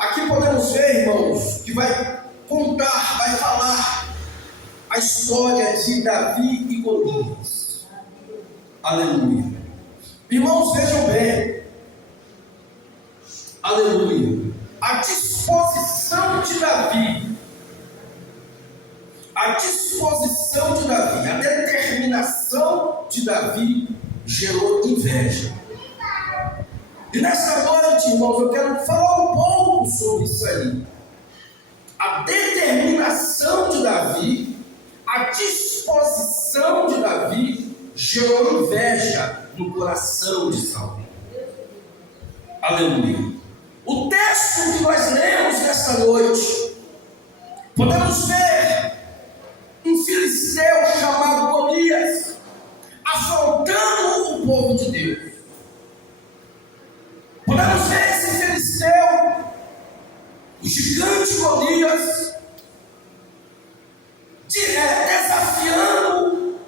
Aqui podemos ver, irmãos, que vai contar, vai falar a história de Davi e Golias. Aleluia. Irmãos, vejam bem. Aleluia. A disposição de Davi, a determinação de Davi gerou inveja. E nessa noite, irmãos, eu quero falar um pouco sobre isso aí. A determinação de Davi, a disposição de Davi gerou inveja no coração de Saul. Aleluia. O texto que nós lemos nessa noite, podemos ver um filisteu chamado Golias afrontando o povo de Deus. Podemos ver esse filisteu, o gigante Golias, desafiando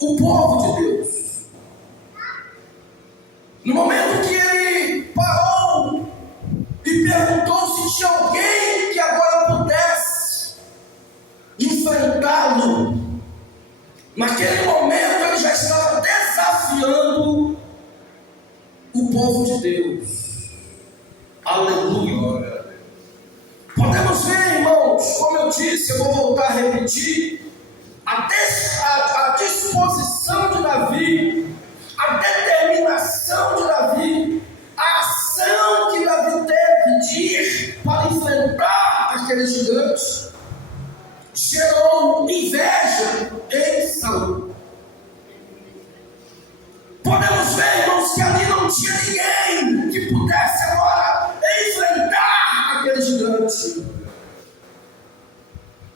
o povo de Deus. No momento que ele parou e perguntou se tinha alguém que agora pudesse enfrentá-lo, naquele momento ele já estava desafiando o povo de Deus. Aleluia. Podemos ver, irmãos, como eu disse, eu vou voltar a repetir, a disposição de Davi, a determinação de Davi, a ação que Davi teve de ir para enfrentar aqueles gigantes, gerou inveja em Saul. Podemos ver, irmãos, que ali não tinha ninguém que pudesse agora enfrentar aquele gigante.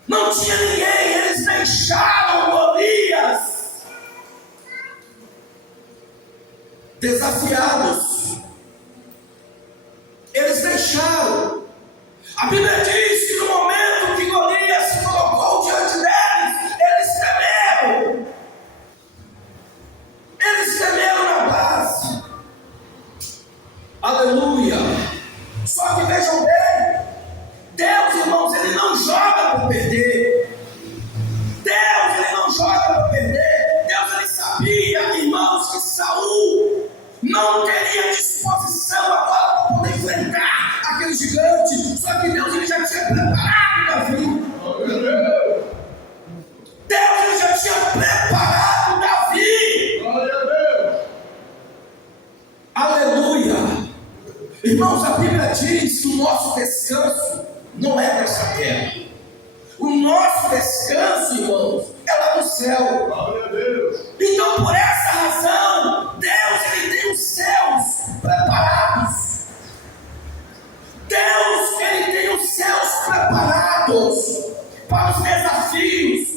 Não tinha ninguém, eles deixaram Golias desafiados. Eles deixaram. A Bíblia diz que no momento que Golias se colocou diante deles, eles temeram. Eles temeram na base. Aleluia. Só que vejam bem, Deus, irmãos, ele não joga para perder. Deus, ele não joga para perder. Deus, ele sabia, irmãos, que Saul não teria disposição agora para poder enfrentar aquele gigante. Só que Deus, ele já tinha preparado Davi. Deus, ele já tinha preparado Davi. Aleluia. Irmãos, a Bíblia diz que o nosso descanso não é dessa terra. O nosso descanso, irmãos, é lá no céu. Então, por essa razão, Deus, ele tem os céus preparados. Deus, ele tem os céus preparados para os desafios,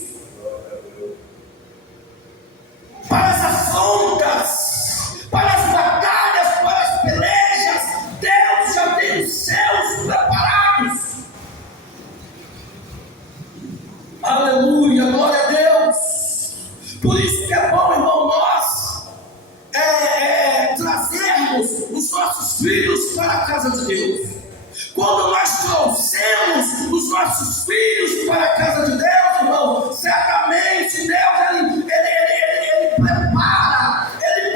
para as afrontas, para as batalhas, para as pelejas. Deus já tem os céus preparados. Aleluia, glória a Deus. Por isso que é bom, irmão, nós trazermos os nossos filhos para a casa de Deus. Quando nós trouxemos os nossos filhos para a casa de Deus, irmão, certamente Deus, ele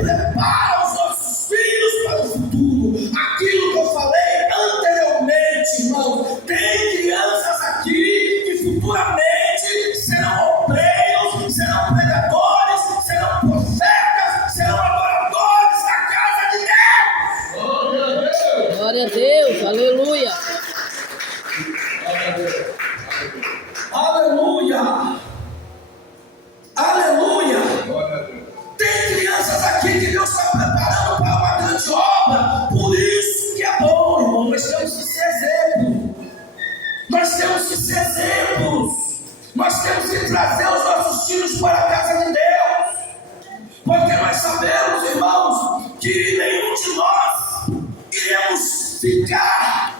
prepara os nossos filhos para o futuro. Aquilo que eu falei anteriormente, irmão, tem crianças aqui que futuramente serão obreiros, serão pregadores, serão profetas, serão adoradores da casa de Deus. Glória a Deus, aleluia. Aleluia. Aleluia. Tem crianças aqui que Deus está preparando para uma grande obra. Por isso que é bom, irmão, nós temos que ser exemplo. Nós temos que ser exemplos. Nós temos que trazer os nossos filhos para a casa de Deus. Porque nós sabemos, irmãos, que nenhum de nós iremos ficar,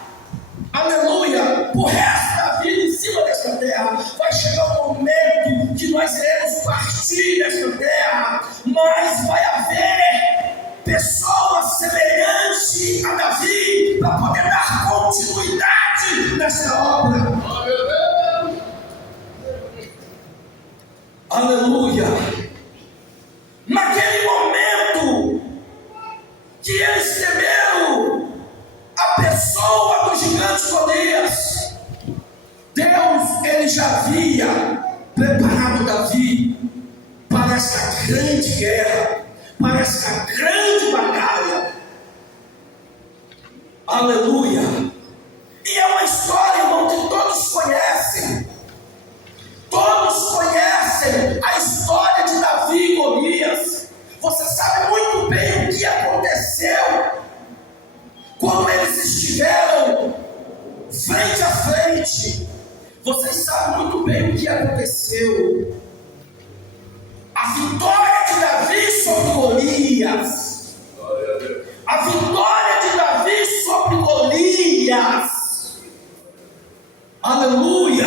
aleluia, por resto da vida em cima desta terra. Vai chegar um momento que nós iremos partir desta terra, mas vai haver pessoas semelhantes a Davi para poder dar continuidade nesta obra. Aleluia. Naquele momento que eles temeram a pessoa do gigante Golias, Deus, ele já havia preparado Davi para essa grande guerra, para essa grande batalha. Aleluia. E é uma história, irmão, que todos conhecem. Todos conhecem a história de Davi e Golias. Você sabe muito bem o que aconteceu quando eles estiveram frente a frente. Vocês sabem muito bem o que aconteceu. A vitória de Davi sobre Golias. A vitória de Davi sobre Golias. Aleluia.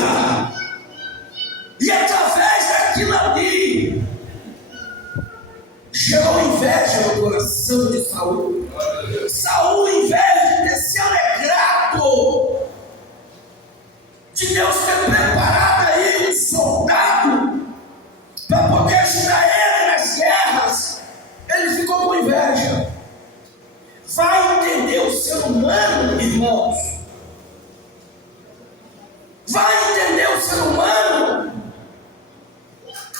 E através daquilo ali, gerou inveja no coração de Saul. Saul, em vez de ter se alegrado de Deus ter preparado aí um soldado para poder ajudar ele nas guerras, ele ficou com inveja. Vai entender o ser humano, irmãos. Vai entender o ser humano.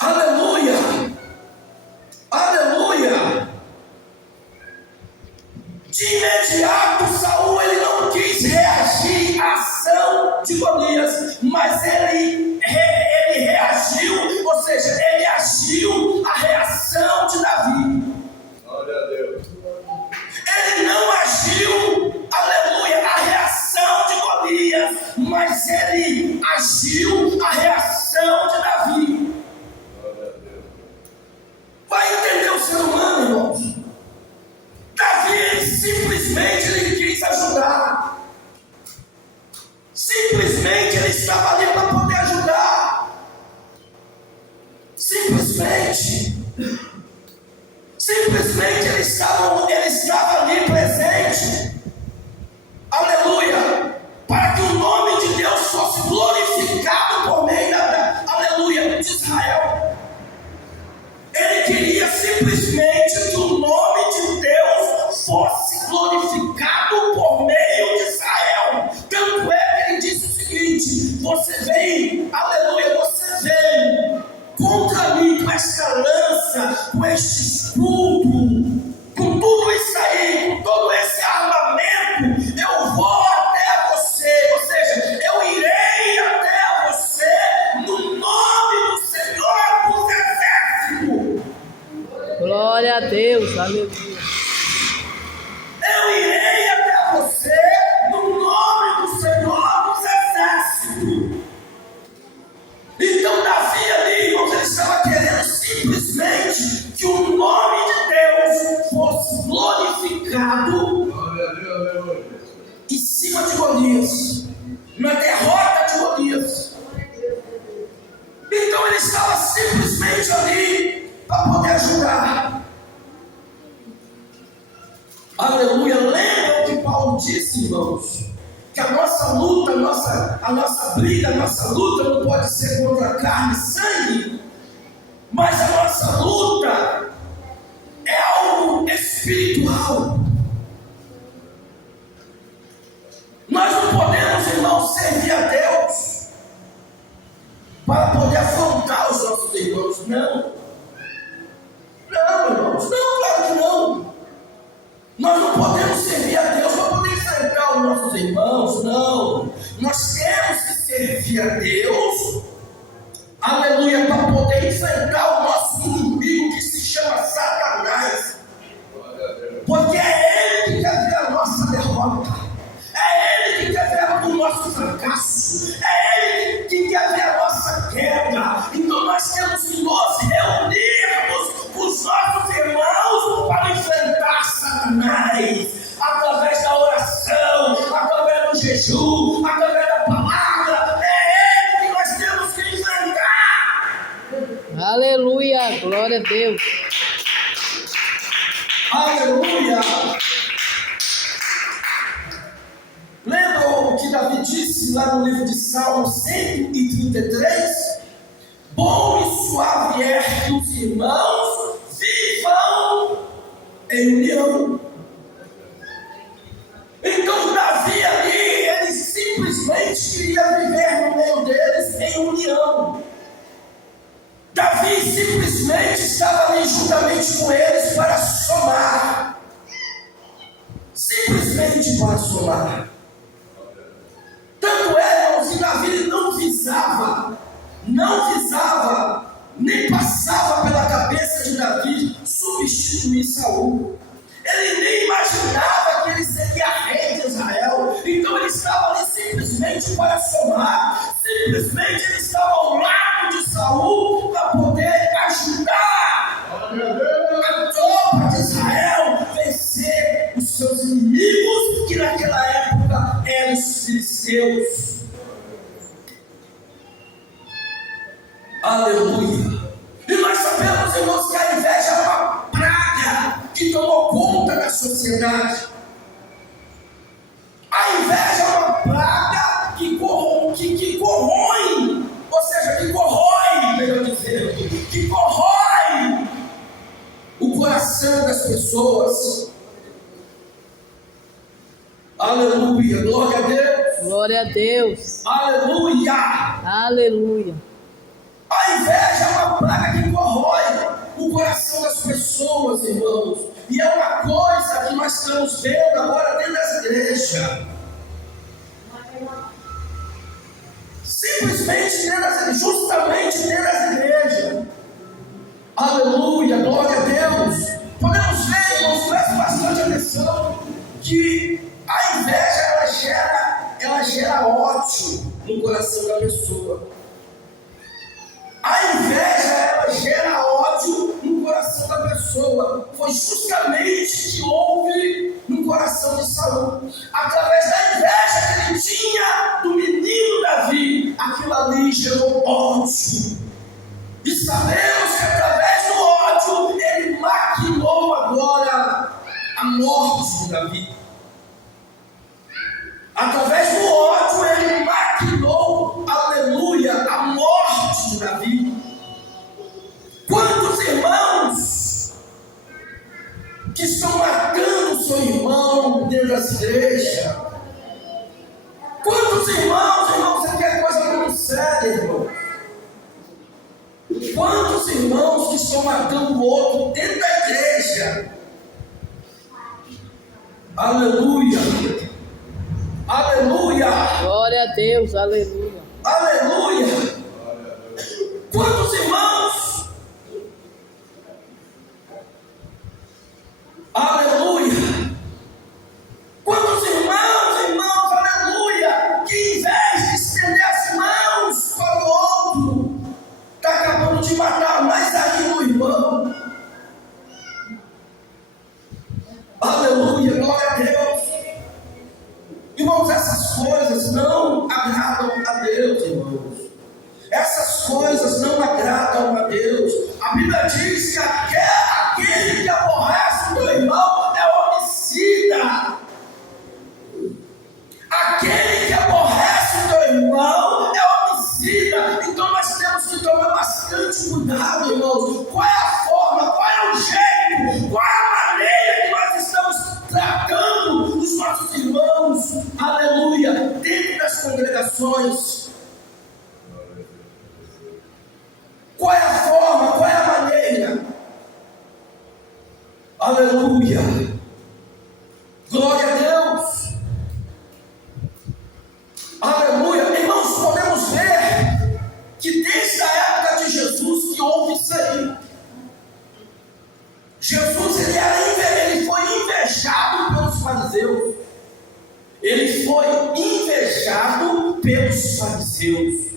Aleluia. Aleluia. De imediato, Saul, ele não quis reagir à ação de Golias, mas ele reagiu, ou seja, ele agiu à reação de Davi. Glória a Deus. Ele não agiu, aleluia, à reação de Golias, mas ele agiu à reação de Davi. Glória a Deus. Vai entender o ser humano, irmãos? Davi, ele simplesmente ele quis ajudar. Simplesmente ele estava ali para poder ajudar. Simplesmente ele estava ali presente. Aleluia. Para que o nome de Deus fosse glorificado por meio aleluia, de Israel. Ele queria simplesmente que o nome de Deus fosse glorificado por meio de Israel. Tanto é que ele disse o seguinte: você vem, aleluia, você vem contra mim com esta lança, com este escudo, com tudo isso aí, com todo esse armamento, eu vou até você, ou seja, eu irei até você no nome do Senhor dos Exércitos. Glória a Deus, aleluia. Eu irei até você no nome do Senhor dos Exércitos. Então Davi ali, irmãos, ele estava querendo simplesmente que o nome de Deus fosse glorificado em cima de Golias, na derrota de Golias. Então ele estava simplesmente ali para poder ajudar. Aleluia. Lembra o que Paulo disse, irmãos? Que a nossa luta, a nossa briga, a nossa luta não pode ser contra carne e sangue, mas a nossa luta é algo espiritual. Nós não podemos, irmãos, servir a Deus para poder afrontar os nossos irmãos, não. Não, irmãos, não, claro que não. Nós não podemos servir a Deus para poder enfrentar os nossos irmãos, não. Nós temos que servir a Deus, aleluia, para poder enfrentar o nosso inimigo que se chama Satanás. Porque é ele que quer ver a nossa derrota, é ele que quer ver o nosso fracasso, é ele que quer ver a nossa queda. Então nós temos que nos reunirmos com os nossos irmãos para enfrentar Satanás, através da oração, através do jejum, através da palavra. É ele que nós temos que enfrentar. Aleluia, glória a Deus. Aleluia. disse lá no livro de Salmos 133, bom e suave é que os irmãos vivam em união. Então Davi ali, ele simplesmente queria viver no meio deles em união. Davi simplesmente estava ali juntamente com eles para somar. Simplesmente para somar. Tanto é, irmãos, que Davi não visava, nem passava pela cabeça de Davi substituir Saul. Ele nem imaginava que ele seria rei de Israel. Então ele estava ali simplesmente para somar. Simplesmente ele estava ao lado de Saul para poder ajudar a tropa de Israel vencer os seus inimigos, que naquela época eram os filisteus. Aleluia. E nós sabemos, irmãos, que a inveja é uma praga que tomou conta da sociedade. A inveja é uma praga que corrói, ou seja, que corrói, melhor dizendo, que corrói o coração das pessoas. Aleluia, glória a Deus. Glória a Deus. Aleluia. Aleluia. A inveja é uma praga que corrói o coração das pessoas, irmãos. E é uma coisa que nós estamos vendo agora dentro das igrejas. Simplesmente justamente dentro das igrejas. Aleluia, glória a Deus. Podemos ver, irmãos, preste bastante atenção, que a inveja ela gera ódio no coração da pessoa. A inveja, ela gera ódio no coração da pessoa. Foi justamente que houve no coração de Saul. Através da inveja que ele tinha do menino Davi, aquilo ali gerou ódio. E sabemos que através do ódio, ele maquinou agora a morte de Davi. Através do ódio, ele maquinou, aleluia, a morte de Davi. Quantos irmãos que estão matando o seu irmão dentro das igrejas? Quantos irmãos, aqui é coisa muito séria, irmão. Quantos irmãos que estão matando o outro dentro da igreja? Aleluia. Aleluia! Glória a Deus, aleluia. Aleluia! Quantos irmãos? Aleluia! Quantos irmãos, aleluia, que em vez de estender as mãos para o outro, está acabando de matar mais ainda o irmão. Aleluia, glória a Deus. Irmãos, essas coisas não agradam a Deus, irmãos. Essas coisas não agradam a Deus. A Bíblia diz que aquele que aborrece o teu irmão é homicida. Aquele que aborrece o teu irmão é homicida. Então nós temos que tomar bastante cuidado, irmãos. Qual é a forma, qual é o jeito, qual é a maneira que nós estamos tratando os nossos irmãos, aleluia, dentro das congregações. Qual é a forma, qual é a maneira? Aleluia, glória a Deus. Aleluia, irmãos, podemos ver que desde a época de Jesus que houve isso aí. Jesus, ele foi invejado pelos fariseus. Ele foi invejado pelos fariseus.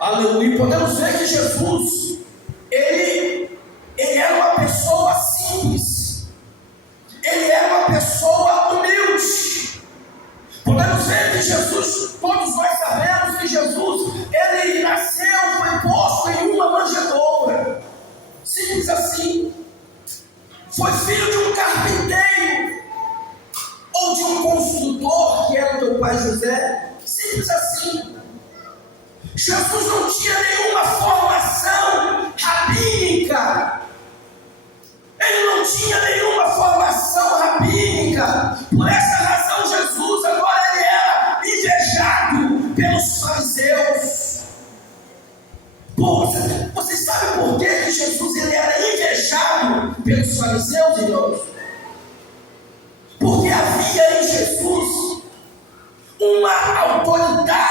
Aleluia. Podemos ver que Jesus, ele era uma pessoa simples. Ele era uma pessoa humilde. Podemos ver que Jesus, todos nós sabemos que Jesus, ele nasceu, foi posto em uma manjedoura. Simples assim. Foi filho de um carpinteiro ou de um construtor, que era o teu pai. pai José. Simples assim. Jesus não tinha nenhuma formação rabínica. Ele não tinha nenhuma formação rabínica. Por essa razão, Jesus agora ele era invejado pelos fariseus. Vocês sabem por que Jesus ele era invejado pelos fariseus, irmãos? Porque havia em Jesus uma autoridade